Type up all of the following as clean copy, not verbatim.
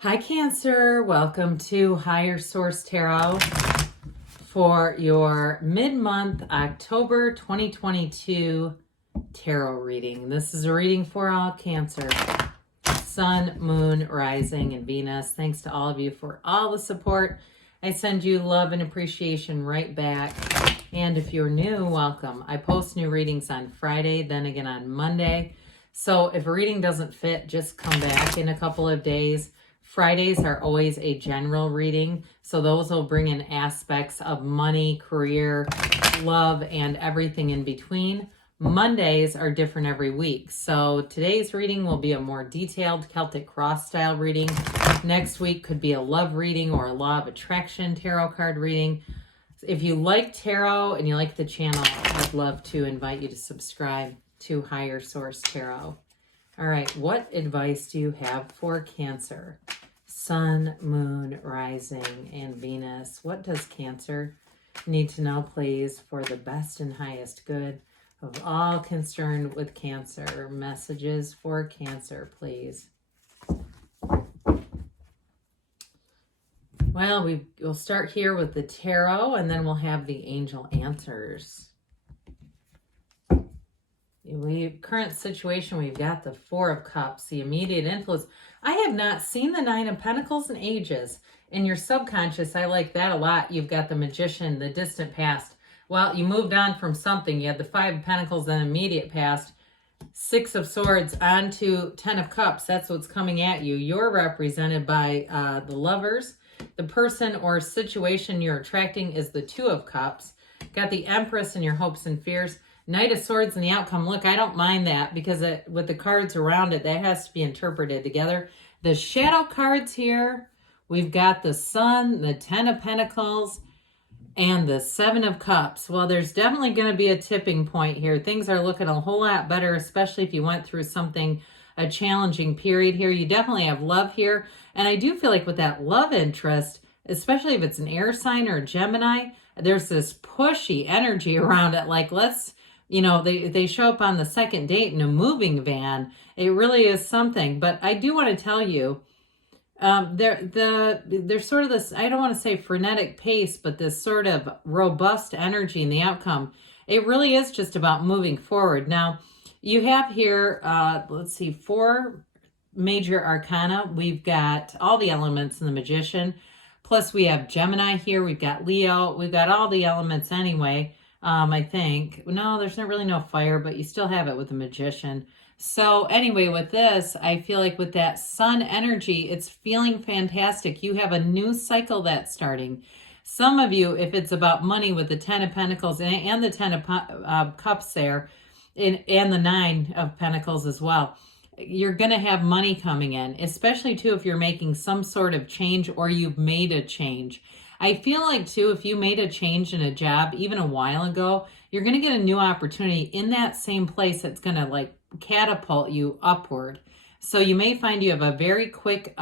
Hi, Cancer. Welcome to Higher Source Tarot for your mid-month October 2022 tarot reading. This is a reading for all Cancer. Sun, Moon, Rising, and Venus. Thanks to all of you for all the support. I send you love and appreciation right back. And if you're new, welcome. I post new readings on Friday, then again on Monday. So if a reading doesn't fit, just come back in a couple of days. Fridays are always a general reading, so those will bring in aspects of money, career, love, and everything in between. Mondays are different every week, so today's reading will be a more detailed Celtic cross style reading. Next week could be a love reading or a law of attraction tarot card reading. If you like tarot and you like the channel, I'd love to invite you to subscribe to Higher Source Tarot. All right, what advice do you have for Cancer? Sun, Moon, Rising, and Venus. What does Cancer need to know, please, for the best and highest good of all concerned with Cancer? Messages for Cancer, please. Well, we'll start here with the tarot, and then we'll have the angel answers. Current situation, we've got the Four of Cups, the immediate influence. I have not seen the Nine of Pentacles in ages. In your subconscious, I like that a lot. You've got the Magician, the distant past. Well, you moved on from something. You had the Five of Pentacles, then immediate past. Six of Swords onto Ten of Cups. That's what's coming at you. You're represented by the Lovers. The person or situation you're attracting is the Two of Cups. Got the Empress in your hopes and fears. Knight of Swords and the outcome. Look, I don't mind that because with the cards around it, that has to be interpreted together. The shadow cards here, we've got the Sun, the Ten of Pentacles, and the Seven of Cups. Well, there's definitely going to be a tipping point here. Things are looking a whole lot better, especially if you went through a challenging period here. You definitely have love here. And I do feel like with that love interest, especially if it's an air sign or a Gemini, there's this pushy energy around it. Like, they show up on the second date in a moving van. It really is something. But I do want to tell you, there's sort of this, I don't want to say frenetic pace, but this sort of robust energy in the outcome. It really is just about moving forward. Now, you have here, four major arcana. We've got all the elements in the Magician. Plus we have Gemini here. We've got Leo. We've got all the elements anyway. I think. No, there's not really no fire, but you still have it with the Magician. So anyway, with this, I feel like with that Sun energy, it's feeling fantastic. You have a new cycle that's starting. Some of you, if it's about money with the Ten of Pentacles and the Ten of Cups there, and the Nine of Pentacles as well, you're going to have money coming in, especially too if you're making some sort of change or you've made a change. I feel like, too, if you made a change in a job even a while ago, you're going to get a new opportunity in that same place that's going to, catapult you upward. So you may find you have a very quick,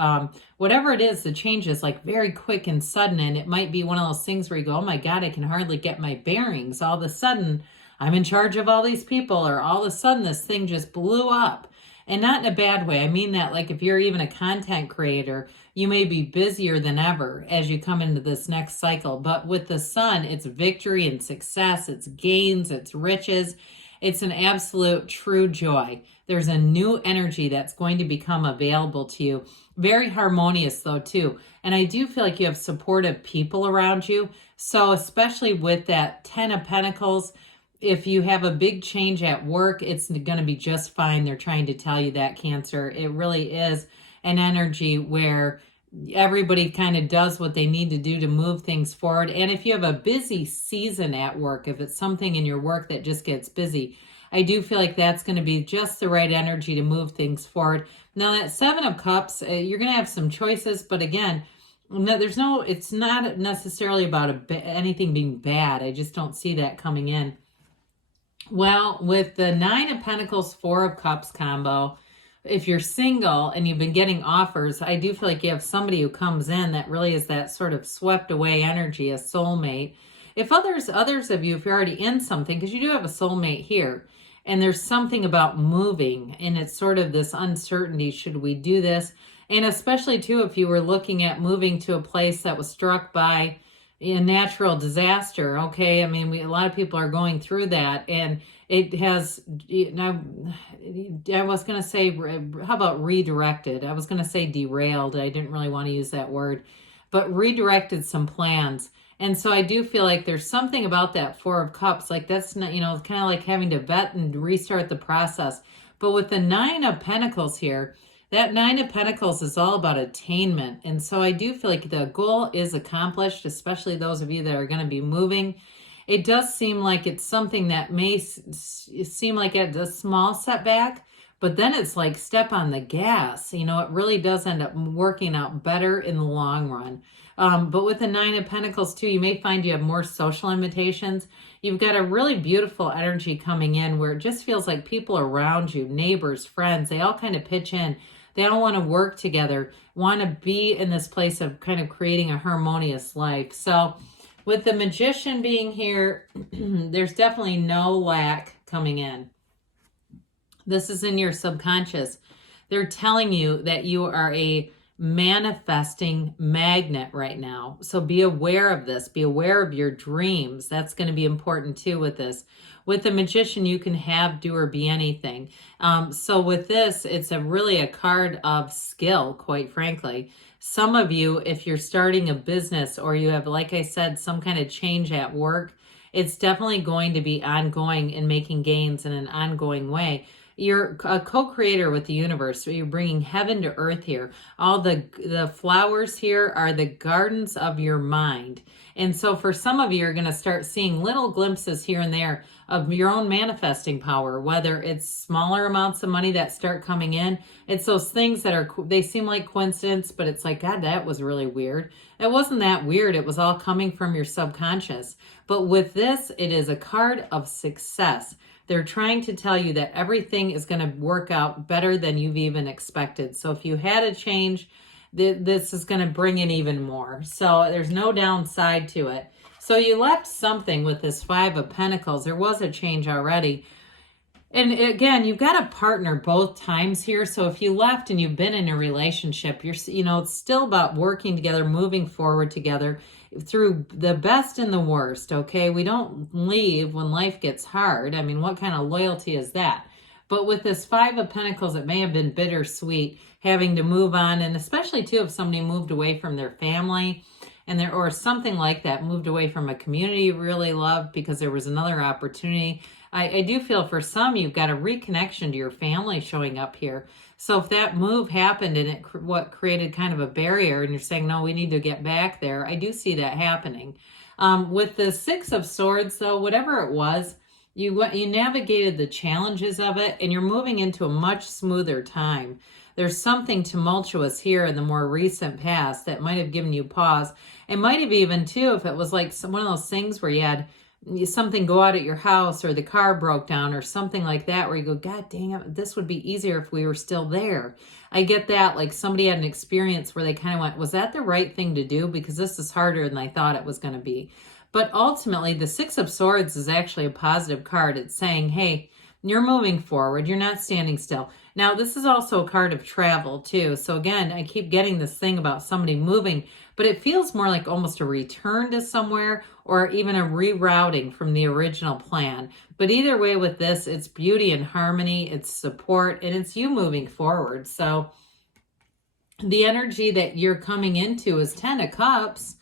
whatever it is, the change is, very quick and sudden, and it might be one of those things where you go, oh, my God, I can hardly get my bearings. All of a sudden, I'm in charge of all these people, or all of a sudden, this thing just blew up. And not in a bad way. I mean that, if you're even a content creator, you may be busier than ever as you come into this next cycle. But with the Sun, it's victory and success, it's gains, it's riches. It's an absolute true joy. There's a new energy that's going to become available to you. Very harmonious, though, too. And I do feel like you have supportive people around you. So especially with that Ten of Pentacles, if you have a big change at work, it's going to be just fine. They're trying to tell you that, Cancer. It really is an energy where everybody kind of does what they need to do to move things forward. And if you have a busy season at work, if it's something in your work that just gets busy, I do feel like that's going to be just the right energy to move things forward. Now, that Seven of Cups, you're going to have some choices, but again, it's not necessarily about anything being bad. I just don't see that coming in. Well, with the Nine of Pentacles, Four of Cups combo, if you're single and you've been getting offers, I do feel like you have somebody who comes in that really is that sort of swept away energy, a soulmate. If others of you, if you're already in something, because you do have a soulmate here, and there's something about moving, and it's sort of this uncertainty, should we do this? And especially too, if you were looking at moving to a place that was struck by a natural disaster. Okay. I mean, a lot of people are going through that, and it has, now I was going to say, how about redirected? I was going to say derailed. I didn't really want to use that word, but redirected some plans. And so I do feel like there's something about that Four of Cups, like that's not, it's kind of like having to vet and restart the process. But with the Nine of Pentacles here, that Nine of Pentacles is all about attainment. And so I do feel like the goal is accomplished, especially those of you that are going to be moving. It does seem like it's something that may seem like it's a small setback, but then it's like step on the gas. It really does end up working out better in the long run. But with the Nine of Pentacles too, you may find you have more social invitations. You've got a really beautiful energy coming in where it just feels like people around you, neighbors, friends, they all kind of pitch in. They all want to work together, want to be in this place of kind of creating a harmonious life. So with the Magician being here, there's definitely no lack coming in. This is in your subconscious. They're telling you that you are a manifesting magnet right now. So be aware of this. Be aware of your dreams. That's going to be important too with this. With the Magician, you can have, do, or be anything. So with this, it's really a card of skill, quite frankly. Some of you, if you're starting a business or you have, like I said, some kind of change at work, it's definitely going to be ongoing and making gains in an ongoing way. You're a co-creator with the universe. So you're bringing heaven to earth here. All the flowers here are the gardens of your mind. And so for some of you, you're going to start seeing little glimpses here and there of your own manifesting power, whether it's smaller amounts of money that start coming in. It's those things that they seem like coincidence, but it's like, God, that was really weird. It wasn't that weird. It was all coming from your subconscious. But with this, it is a card of success. They're trying to tell you that everything is going to work out better than you've even expected. So if you had a change, this is going to bring in even more. So there's no downside to it. So you left something with this Five of Pentacles. There was a change already. And again, you've got a partner both times here. So if you left and you've been in a relationship, it's still about working together, moving forward together through the best and the worst, okay? We don't leave when life gets hard. I mean, what kind of loyalty is that? But with this Five of Pentacles, it may have been bittersweet having to move on, and especially too if somebody moved away from their family or something like that, moved away from a community you really loved because there was another opportunity. I do feel for some, you've got a reconnection to your family showing up here. So if that move happened and what created kind of a barrier and you're saying, no, we need to get back there, I do see that happening. With the Six of Swords, though, whatever it was, you navigated the challenges of it and you're moving into a much smoother time. There's something tumultuous here in the more recent past that might have given you pause. It might have even, too, if it was like one of those things where you had something go out at your house or the car broke down or something like that where you go, God dang it, this would be easier if we were still there. I get that, like somebody had an experience where they kind of went, was that the right thing to do? Because this is harder than I thought it was going to be. But ultimately, the Six of Swords is actually a positive card. It's saying, hey, you're moving forward. You're not standing still. Now, this is also a card of travel, too. So again, I keep getting this thing about somebody moving, but it feels more like almost a return to somewhere or even a rerouting from the original plan. But either way with this, it's beauty and harmony, it's support, and it's you moving forward. So the energy that you're coming into is 10 of Cups.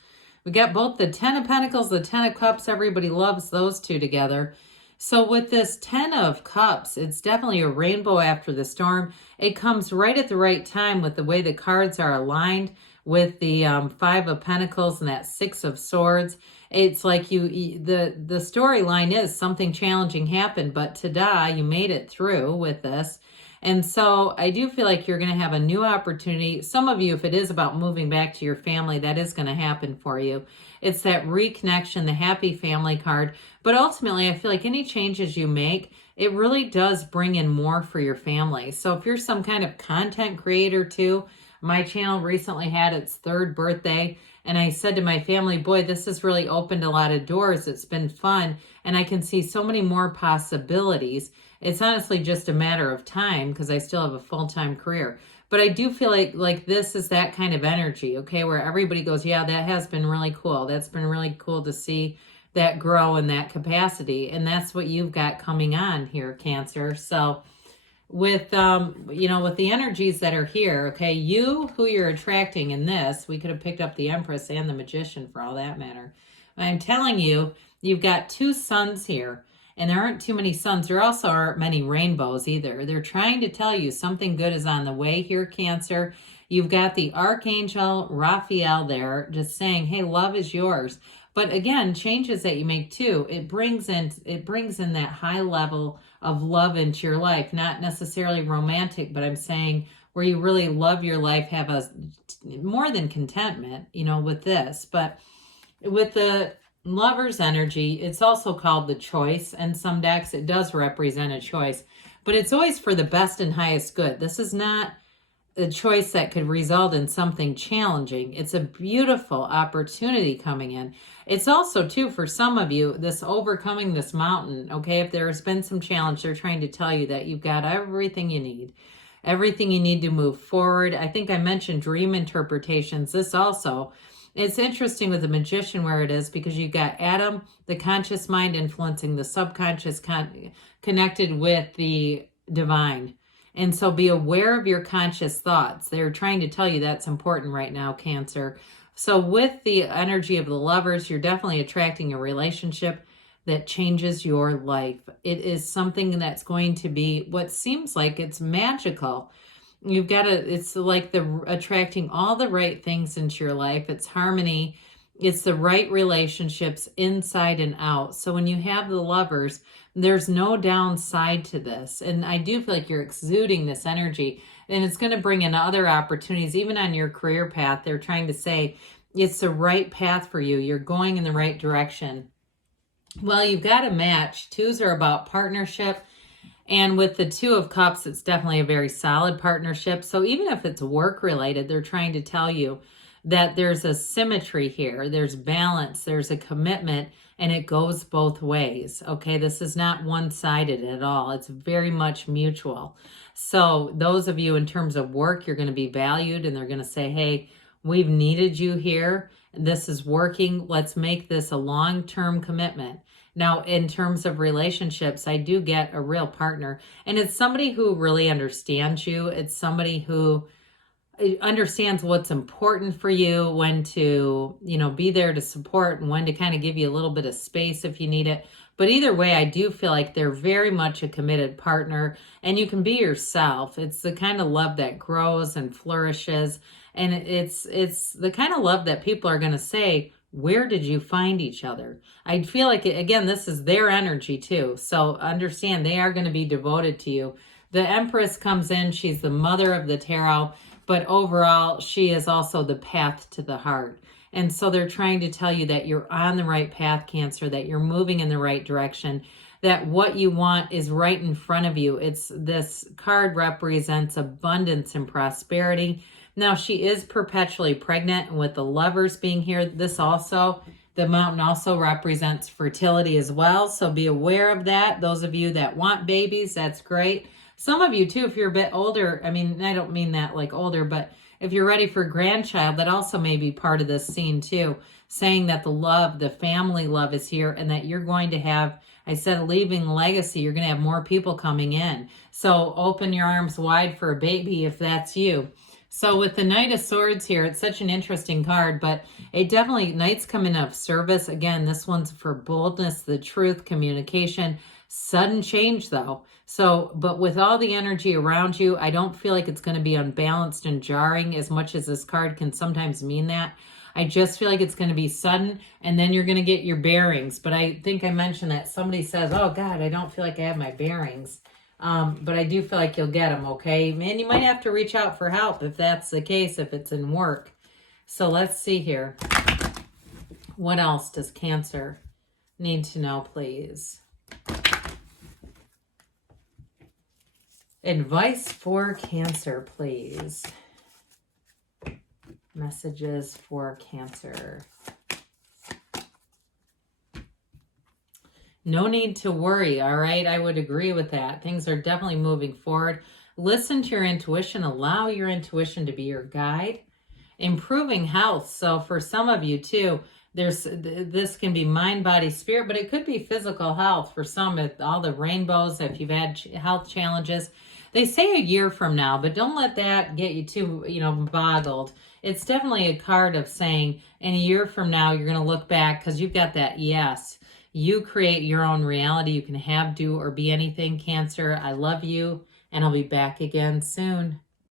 We got both the 10 of Pentacles, the 10 of Cups. Everybody loves those two together. So with this 10 of Cups, it's definitely a rainbow after the storm. It comes right at the right time with the way the cards are aligned with the Five of Pentacles and that Six of Swords. It's like the storyline is something challenging happened, but ta-da, you made it through with this. And so I do feel like you're going to have a new opportunity. Some of you, if it is about moving back to your family, that is going to happen for you. It's that reconnection, the happy family card. But ultimately, I feel like any changes you make, it really does bring in more for your family. So if you're some kind of content creator too, my channel recently had its 3rd birthday. And I said to my family, boy, this has really opened a lot of doors. It's been fun. And I can see so many more possibilities. It's honestly just a matter of time because I still have a full-time career. But I do feel like this is that kind of energy, okay, where everybody goes, yeah, that has been really cool. That's been really cool to see that grow in that capacity. And that's what you've got coming on here, Cancer. So with with the energies that are here, okay, you who you're attracting in this, we could have picked up the Empress and the Magician for all that matter. I'm telling you, you've got two suns here, and there aren't too many suns. There also aren't many rainbows either. They're trying to tell you something good is on the way here, Cancer. You've got the Archangel Raphael there just saying, hey, love is yours. But again, changes that you make too, it brings in that high level of love into your life, not necessarily romantic, but I'm saying where you really love your life, have a more than contentment, with this. But with the Lover's energy, it's also called the choice, and some decks it does represent a choice, but it's always for the best and highest good. This is not a choice that could result in something challenging. It's a beautiful opportunity coming in. It's also, too, for some of you, this overcoming this mountain, okay? If there has been some challenge, they're trying to tell you that you've got everything you need to move forward. I think I mentioned dream interpretations. This also, it's interesting with the Magician where it is, because you've got Adam, the conscious mind, influencing the subconscious, connected with the divine. And so be aware of your conscious thoughts. They're trying to tell you that's important right now, Cancer. So with the energy of the Lovers, you're definitely attracting a relationship that changes your life. It is something that's going to be what seems like it's magical. It's like attracting all the right things into your life. It's harmony. It's the right relationships inside and out. So when you have the Lovers, there's no downside to this. And I do feel like you're exuding this energy, and it's going to bring in other opportunities, even on your career path. They're trying to say it's the right path for you. You're going in the right direction. Well, you've got a match. Twos are about partnership. And with the Two of Cups, it's definitely a very solid partnership. So even if it's work related, they're trying to tell you that there's a symmetry here. There's balance. There's a commitment. And it goes both ways, okay? This is not one-sided at all. It's very much mutual. So those of you in terms of work, you're going to be valued, and they're going to say, hey, we've needed you here. This is working. Let's make this a long-term commitment. Now, in terms of relationships, I do get a real partner, and it's somebody who really understands you. It's somebody who understands what's important for you, when to, be there to support, and when to kind of give you a little bit of space if you need it. But either way, I do feel like they're very much a committed partner, and you can be yourself. It's the kind of love that grows and flourishes. And it's the kind of love that people are going to say, where did you find each other? I feel like, again, this is their energy too. So understand they are going to be devoted to you. The Empress comes in. She's the mother of the tarot. But overall, she is also the path to the heart. And so they're trying to tell you that you're on the right path, Cancer, that you're moving in the right direction, that what you want is right in front of you. This card represents abundance and prosperity. Now, she is perpetually pregnant, and with the Lovers being here, the mountain also represents fertility as well. So be aware of that. Those of you that want babies, that's great. Some of you too, if you're a bit older, I mean, I don't mean that like older, but if you're ready for a grandchild, that also may be part of this scene too, saying that the family love is here, and that you're going to have, I said, leaving legacy. You're going to have more people coming in. So open your arms wide for a baby if that's you. So with the Knight of Swords here, it's such an interesting card, but it definitely, Knights come in of service. Again, this one's for boldness, the truth, communication, sudden change though. So, but with all the energy around you, I don't feel like it's going to be unbalanced and jarring as much as this card can sometimes mean that. I just feel like it's going to be sudden, and then you're going to get your bearings. But I think I mentioned that somebody says, oh God, I don't feel like I have my bearings. But I do feel like you'll get them, okay? Man, you might have to reach out for help if that's the case, if it's in work. So let's see here. What else does Cancer need to know, please? Advice for Cancer, please. Messages for Cancer. No need to worry, all right? I would agree with that. Things are definitely moving forward. Listen to your intuition. Allow your intuition to be your guide. Improving health. So for some of you too, this can be mind, body, spirit, but it could be physical health for some. All the rainbows, if you've had health challenges, they say a year from now, but don't let that get you too, boggled. It's definitely a card of saying in a year from now, you're going to look back because you've got that yes. You create your own reality. You can have, do, or be anything. Cancer, I love you, and I'll be back again soon.